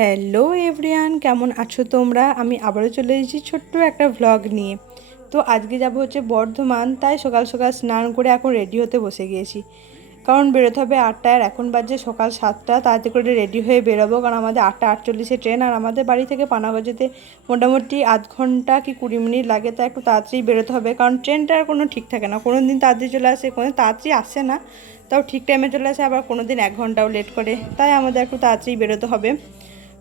Hello everyone, কেমন আছো তোমরা? আমি আবারও চলে এসেছি ছোট্ট একটা ভ্লগ নিয়ে। তো আজকে যাব হচ্ছে বর্ধমান, তাই সকাল সকাল স্নান করে এখন রেডি হতে বসে গিয়েছি। কারণ বেরোতে হবে 8টায়, আর এখন বাজে সকাল 7টা। তাড়াতাড়ি করে রেডি হয়ে বেরোবো, কারণ আমাদের 8:48-এ ট্রেন, আর আমাদের বাড়ি থেকে পানাগড় যেতে মোটামুটি আধ ঘন্টা কি 20 মিনিট লাগে। তাই একটু তাড়াতাড়ি বেরোতে হবে, কারণ ট্রেনটার কোনো ঠিক থাকে না। কোনো দিন তাড়াতাড়ি চলে আসে, কোনো দিন তাড়াতাড়ি আসে না, তাও ঠিক টাইমে চলে আসে, আবার কোনো দিন 1 ঘন্টাও লেট করে। তাই আমাদের একটু তাড়াতাড়ি বেরোতে হবে।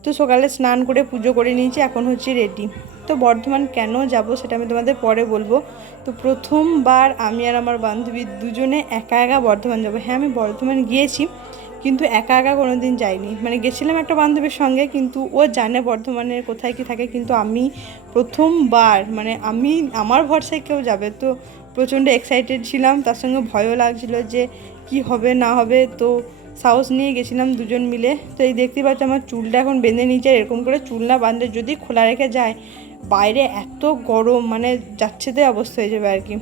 তো সকালে স্নান করে পুজো করে নিয়েছি, এখন হচ্ছে রেডি। তো বর্ধমান কেন যাব সেটা আমি তোমাদের পরে বলবো। তো প্রথমবার আমি আর আমার বান্ধবী দুজনে একা একা বর্ধমান যাব। হ্যাঁ, আমি বর্ধমান গিয়েছি, কিন্তু একা একা কোনো দিন যাইনি। মানে গেছিলাম একটা বান্ধবীর সঙ্গে, কিন্তু ও জানে বর্ধমানের কোথায় কি থাকে, কিন্তু আমি প্রথমবার, মানে আমি আমার ভরসায় কেউ যাবে, তো প্রচণ্ড এক্সাইটেড ছিলাম, তার সঙ্গে ভয়ও লাগছিল যে কি হবে না হবে। তো সাহস নিয়ে গেছিলাম দুজন মিলে। তো এই দেখতে পাচ্ছ আমার চুলটা এখন বেঁধে নিয়েছে। এরকম করে চুল না বাঁধলে যদি খোলা রেখে যায়, বাইরে এত গরম, মানে যাচ্ছে তাই অবস্থা হয়ে যাবে আর কি।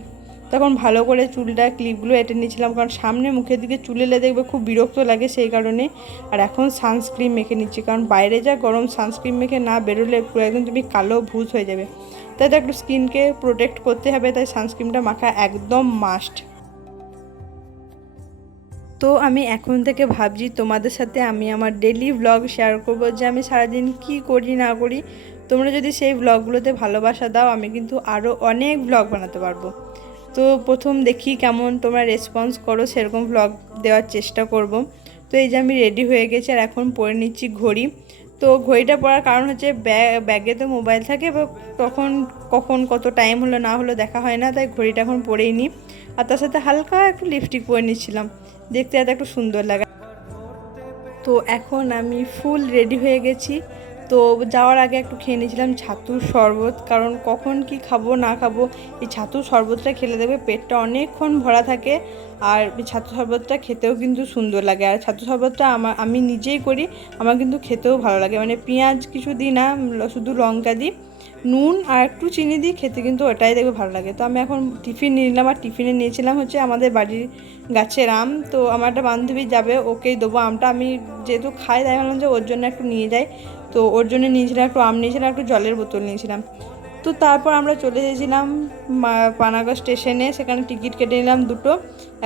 তখন ভালো করে চুলটা ক্লিপগুলো এঁটে নিয়েছিলাম, কারণ সামনে মুখের দিকে চুল এলে দেখবে খুব বিরক্ত লাগে, সেই কারণে। আর এখন সানস্ক্রিন মেখে নিচ্ছি, কারণ বাইরে যা গরম, সানস্ক্রিন মেখে না বেরোলে পুরো একদম তুমি কালো ভূত হয়ে যাবে। তাই তো একটু স্কিনকে প্রোটেক্ট করতে হবে, তাই সানস্ক্রিনটা মাখা একদম মাস্ট। তো আমি এখন থেকে ভাবছি তোমাদের সাথে আমি আমার ডেলি ভ্লগ শেয়ার করব, যে আমি সারাদিন কি করি না করি। তোমরা যদি সেই ভ্লগগুলোতে ভালোবাসা দাও, আমি কিন্তু আরও অনেক ভ্লগ বানাতে পারবো। তো প্রথম দেখি কেমন তোমরা রেসপন্স করো, সেরকম ভ্লগ দেওয়ার চেষ্টা করব। তো এই যে আমি রেডি হয়ে গেছি, আর এখন পরে নিচ্ছি ঘড়ি। তো ঘড়িটা পরার কারণ হচ্ছে ব্যাগে তো মোবাইল থাকে, বা তখন কখন কত টাইম হলো না হলো দেখা হয় না, তাই ঘড়িটা এখন পরেই নিই। আর তার সাথে হালকা একটু লিপস্টিক পরে নিচ্ছিলাম, দেখতে এত একটু সুন্দর লাগে। তো এখন আমি ফুল রেডি হয়ে গেছি। তো যাওয়ার আগে একটু খেয়ে নিয়েছিলাম ছাতুর শরবত, কারণ কখন কি খাবো না খাবো, এই ছাতুর শরবতটা খেলে দেবে পেটটা অনেকক্ষণ ভরা থাকে। আর ছাতুর শরবতটা খেতেও কিন্তু সুন্দর লাগে, আর ছাতুর শরবতটা আমি নিজেই করি। আমার কিন্তু খেতেও ভালো লাগে, মানে পেঁয়াজ কিছু দিই না, শুধু লঙ্কা দিই, নুন আর একটু চিনি দিই, খেতে কিন্তু ওটাই দেখবে ভালো লাগে। তো আমি এখন টিফিন নিয়ে নিলাম, আর টিফিনে নিয়েছিলাম হচ্ছে আমাদের বাড়ির গাছের আম। তো আমার একটা বান্ধবী যাবে, ওকেই দেবো আমটা। আমি যেহেতু খাই, তাই ভাবলাম যে ওর জন্য একটু নিয়ে যাই। তো ওর জন্য নিয়েছিলাম একটু আম, নিয়েছিলাম একটু জলের বোতল নিয়েছিলাম। তো তারপর আমরা চলে এসেছিলাম পানাগড় স্টেশনে, সেখানে টিকিট কেটে নিলাম দুটো।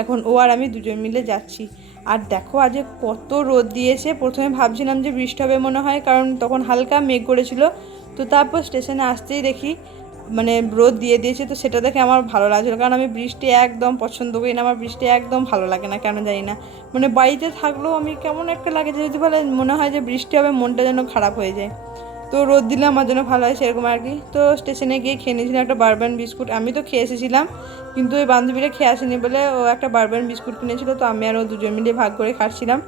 এখন ও আর আমি দুজন মিলে যাচ্ছি। আর দেখো আজ কত রোদ দিয়েছে। প্রথমে ভাবছিলাম যে বৃষ্টি হবে মনে হয়, কারণ তখন হালকা মেঘ করেছিল। তো তারপর স্টেশনে আসতেই দেখি মানে রোদ দিয়ে দিয়েছে। তো সেটা দেখে আমার ভালো লাগছিলো, কারণ আমি বৃষ্টি একদম পছন্দ করি না, আমার বৃষ্টি একদম ভালো লাগে না, কেন জানি না। মানে বাড়িতে থাকলেও আমি কেমন একটা লাগে, যে যদি বলে মনে হয় যে বৃষ্টি হবে, মনটা যেন খারাপ হয়ে যায়। তো রোদ দিলে আমার জন্য ভালো হয়, সেরকম আর কি। তো স্টেশনে গিয়ে খেয়ে নিয়েছিলাম একটা বারবান বিস্কুট। আমি তো খেয়ে এসেছিলাম, কিন্তু ওই বান্ধবীরা খেয়ে আসেনি বলে ও একটা বারবান বিস্কুট কিনেছিল, তো আমি আর ও দুজন মিলে ভাগ করে খাচ্ছিলাম।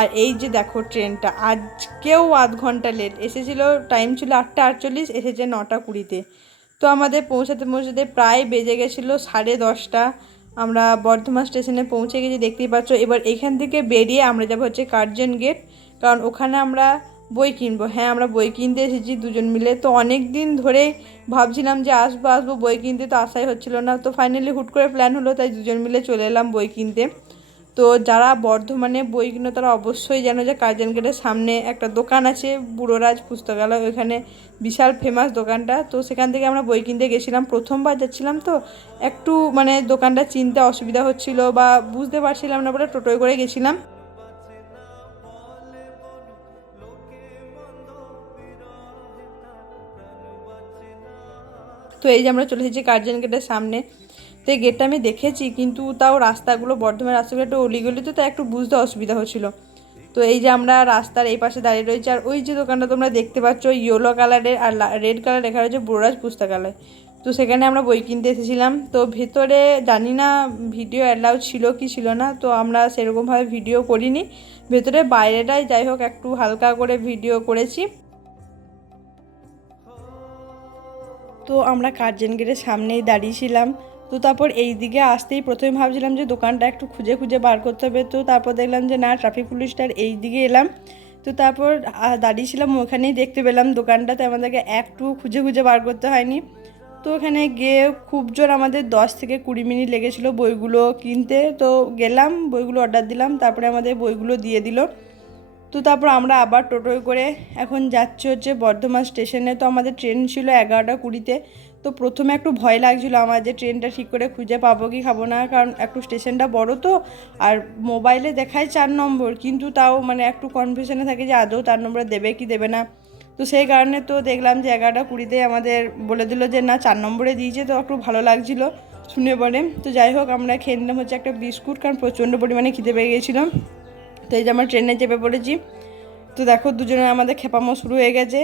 আর এই যে দেখো ট্রেনটা আজকেও আধ ঘন্টা লেট এসেছিলো, টাইম ছিল 8:48, এসেছে 9:20-তে। তো আমাদের পৌঁছাতে পৌঁছাতে প্রায় বেজে গেছিলো 10:30। আমরা বর্ধমান স্টেশনে পৌঁছে গেছি, দেখতেই পাচ্ছ। এবার এখান থেকে বেরিয়ে আমরা যাবো হচ্ছে কার্জন গেট, কারণ ওখানে আমরা বই কিনবো। হ্যাঁ, আমরা বই কিনতে এসেছি দুজন মিলে। তো অনেক দিন ধরে ভাবছিলাম যে আসবো আসবো বই কিনতে, তো আশাই হচ্ছিল না। তো ফাইনালি হুট করে প্ল্যান হলো, তাই দুজন মিলে চলে এলাম বই কিনতে। তো যারা বর্ধমানে বই কিনো তারা অবশ্যই জানো যে কার্জন গেটের সামনে একটা দোকান আছে, বুড়োরাজ পুস্তকালয়, ওখানে বিশাল ফেমাস দোকানটা। তো সেখান থেকে আমরা বই কিনতে গেছিলাম, প্রথমবার যাচ্ছিলাম, তো একটু মানে দোকানটা চিনতে অসুবিধা হচ্ছিল বা বুঝতে পারছিলাম না বলে টোটোয় করে গেছিলাম। তো এই যে আমরা চলে এসেছি কার্জন গেটের সামনে। তো এই গেটটা আমি দেখেছি, কিন্তু তাও রাস্তাগুলো, বর্ধমান রাস্তাগুলো একটু অলিগলি, তো তাই একটু বুঝতে অসুবিধা হচ্ছিল। তো এই যে আমরা রাস্তার এই পাশে দাঁড়িয়ে রয়েছি, আর ওই যে দোকানটা তোমরা দেখতে পাচ্ছ ইয়েলো কালারের আর রেড কালার লেখা রয়েছে বুড়োরাজ পুস্তকালয়। তো সেখানে আমরা বই কিনতে এসেছিলাম। তো ভেতরে জানি না ভিডিও অ্যালাউ ছিল কি ছিল না, তো আমরা সেরকমভাবে ভিডিও করিনি। ভেতরে বাইরেটাই যাই হোক একটু হালকা করে ভিডিও করেছি। তো আমরা কার্জন গেটের সামনেই দাঁড়িয়েছিলাম। তো তারপর এই দিকে আসতেই প্রথমে ভাবছিলাম যে দোকানটা একটু খুঁজে খুঁজে বার করতে হবে, তো তারপর দেখলাম যে না, ট্রাফিক পুলিশটার এই দিকে এলাম। তো তারপর দাঁড়িয়েছিলাম, ওখানেই দেখতে পেলাম দোকানটা, তো আমাদেরকে একটু খুঁজে খুঁজে বার করতে হয়নি। তো ওখানে গিয়ে খুব জোর আমাদের 10 থেকে 20 মিনিট লেগেছিলো বইগুলো কিনতে। তো গেলাম, বইগুলো অর্ডার দিলাম, তারপরে আমাদের বইগুলো দিয়ে দিল। তো তারপর আমরা আবার টোটোয় করে এখন যাচ্ছি হচ্ছে বর্ধমান স্টেশনে। তো আমাদের ট্রেন ছিল 11:20-তে। তো প্রথমে একটু ভয় লাগছিলো আমার যে ট্রেনটা ঠিক করে খুঁজে পাবো কি খাবো না, কারণ একটু স্টেশনটা বড় তো, আর মোবাইলে দেখায় 4 নম্বর, কিন্তু তাও মানে একটু কনফিউশনে থাকে যে আদৌ 4 নম্বরে দেবে কি দেবে না। তো সেই কারণে তো দেখলাম যে 11:20-তে আমাদের বলে দিল যে না 4 নম্বরে দিয়েছে, তো একটু ভালো লাগছিলো শুনে বলে। তো যাই হোক আমরা খেয়ে নিলাম হচ্ছে একটা বিস্কুট, কারণ প্রচণ্ড পরিমাণে খিদে পেয়ে গেছিলাম। তো এই যে আমরা ট্রেনে চেপে পড়েছি। তো দেখো দুজনের আমাদের খেপামো শুরু হয়ে গেছে।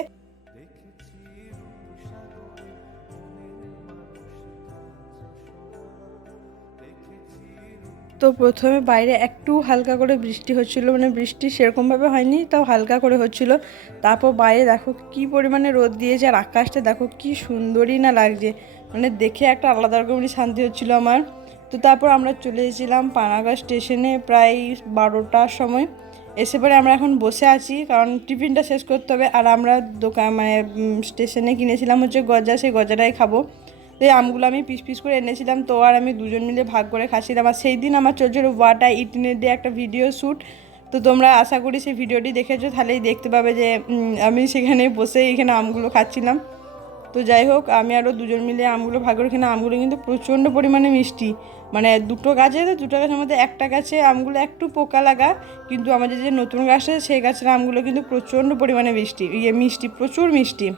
তো প্রথমে বাইরে একটু হালকা করে বৃষ্টি হচ্ছিলো, মানে বৃষ্টি সেরকমভাবে হয়নি, তাও হালকা করে হচ্ছিলো। তারপর বাইরে দেখো কি পরিমাণে রোদ দিয়েছে, আর আকাশটা দেখো কি সুন্দরই না লাগছে, মানে দেখে একটা আলাদা রকমেরই শান্তি হচ্ছিলো আমার। তো তারপর আমরা চলে এসেছিলাম পানাগড় স্টেশনে প্রায় 12টার সময়। এসে পরে আমরা এখন বসে আছি, কারণ টিফিনটা শেষ করতে হবে। আর আমরা দোকান মানে স্টেশনে কিনেছিলাম হচ্ছে গজা, সেই গজাটাই খাবো। তো এই আমগুলো আমি পিস পিস করে এনেছিলাম, তো আর আমি দুজন মিলে ভাগ করে খাচ্ছিলাম। আর সেই দিন আমার চলছিল ওয়াটা ইটিনের দিয়ে একটা ভিডিও শ্যুট। তো তোমরা আশা করি সেই ভিডিওটি দেখেছো, তাহলেই দেখতে পাবে যে আমি সেখানে বসে এখানে আমগুলো খাচ্ছিলাম। তো যাই হোক আমি আরও দুজন মিলে আমগুলো ভাগ করে খেলাম। আমগুলো কিন্তু প্রচণ্ড পরিমাণে মিষ্টি, মানে দুটো গাছের মধ্যে একটা গাছে আমগুলো একটু পোকা লাগা, কিন্তু আমাদের যে নতুন গাছ আছে সেই গাছের আমগুলো কিন্তু প্রচণ্ড পরিমাণে মিষ্টি, প্রচুর মিষ্টি।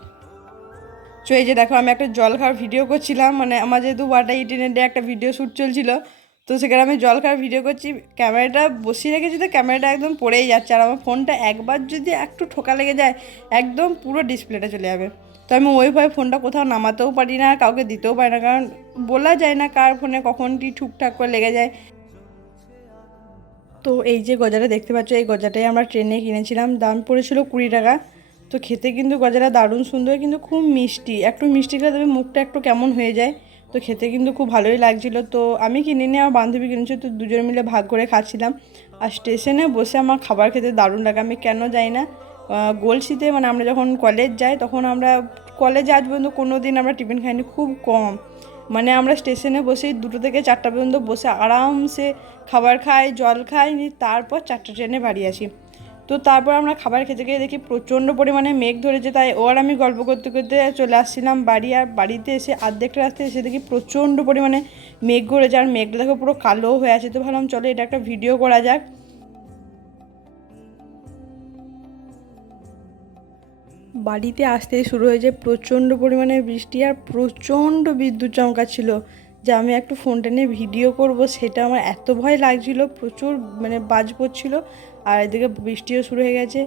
তো এই যে দেখো আমি একটা জল খাওয়ার ভিডিও করছিলাম, মানে আমার যেহেতু ওয়াটার ইন্টারনেটে একটা ভিডিও শ্যুট চলছিল, তো সেখানে আমি জল খাওয়ার ভিডিও করছি, ক্যামেরাটা বসিয়ে রেখেছি, তো ক্যামেরাটা একদম পড়েই যাচ্ছে। আর আমার ফোনটা একবার যদি একটু ঠোকা লেগে যায় একদম পুরো ডিসপ্লেটা চলে যাবে। তো আমি ওই ভয়ে ফোনটা কোথাও নামাতেও পারি না, কাউকে দিতেও পারি না, কারণ বলা যায় না কার ফোনে কখনটি ঠুকঠাক করে লেগে যায়। তো এই যে গজাটা দেখতে পাচ্ছ, এই গজাটাই আমরা ট্রেনে কিনেছিলাম, দাম পড়েছিল 20 টাকা। তো খেতে কিন্তু গজাটা দারুণ সুন্দর, কিন্তু খুব মিষ্টি, একটু মিষ্টি খেলে তবে মুখটা একটু কেমন হয়ে যায়। তো খেতে কিন্তু খুব ভালোই লাগছিলো। তো আমি কিনিনি, আমার বান্ধবী কিনেছি, তো দুজন মিলে ভাগ করে খাচ্ছিলাম। আর স্টেশনে বসে আমার খাবার খেতে দারুণ লাগে, আমি কেন যাই না। গলসিতে মানে আমরা যখন কলেজ যাই তখন আমরা কলেজে আজ পর্যন্ত কোনো দিন আমরা টিফিন খাইনি, খুব কম। মানে আমরা স্টেশনে বসেই 2টো থেকে 4টা পর্যন্ত বসে আরামসে খাবার খাই, জল খাই, তারপর 4টা ট্রেনে বাড়ি আসি। তো তারপর আমরা খাবার খেতে খেয়ে দেখি প্রচণ্ড পরিমাণে মেঘ ধরেছে, তাই ও আর আমি গল্প করতে করতে চলে আসছিলাম বাড়ি। আর বাড়িতে এসে অর্ধেকটা রাস্তায় এসে দেখি প্রচণ্ড পরিমাণে মেঘ ধরেছে, আর মেঘটা দেখো পুরো কালো হয়ে আছে। তো ভাবলাম চলো এটা একটা ভিডিও করা যাক। বাড়িতে আসতেই শুরু হয়েছে প্রচণ্ড পরিমাণে বৃষ্টি, আর প্রচণ্ড বিদ্যুৎ চমকাচ্ছিল, যে আমি একটু ফোনটা নিয়ে ভিডিও করব সেটা আমার এত ভয় লাগছিল, প্রচুর মানে বাজ পড়ছিল। আর এদিকে বৃষ্টিও শুরু হয়ে গেছে।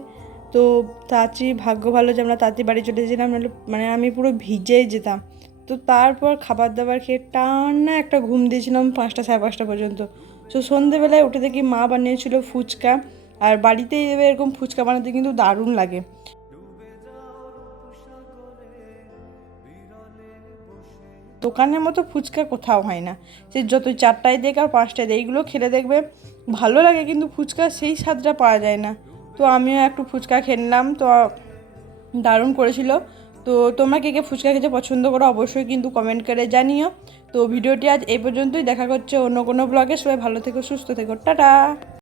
তো তাড়াতাড়ি ভাগ্য ভালো যে আমরা তাড়াতাড়ি বাড়ি চলে এসেছিলাম, নাহলে মানে আমি পুরো ভিজেই যেতাম। তো তারপর খাবার দাবার খেয়ে টানা একটা ঘুম দিয়েছিলাম 5টা সাড়ে 5টা পর্যন্ত। তো সন্ধেবেলায় উঠে দেখি মা বানিয়েছিল ফুচকা, আর বাড়িতে এরকম ফুচকা বানাতে কিন্তু দারুণ লাগে। দোকানের মতো ফুচকা কোথাও হয় না, সে যত 4টায় দেখ আর 5টায় দেখ, এইগুলো খেলে দেখবে ভালো লাগে, কিন্তু ফুচকা সেই স্বাদটা পাওয়া যায় না। তো আমিও একটু ফুচকা খেলাম, তো দারুণ করেছিল। তো তোমরা কে কে ফুচকা খেতে পছন্দ করো অবশ্যই কিন্তু কমেন্ট করে জানিও। তো ভিডিওটি আজ এই পর্যন্তই, দেখা করছে অন্য কোনো ব্লগে। সবাই ভালো থেকো, সুস্থ থেকো, টাটা।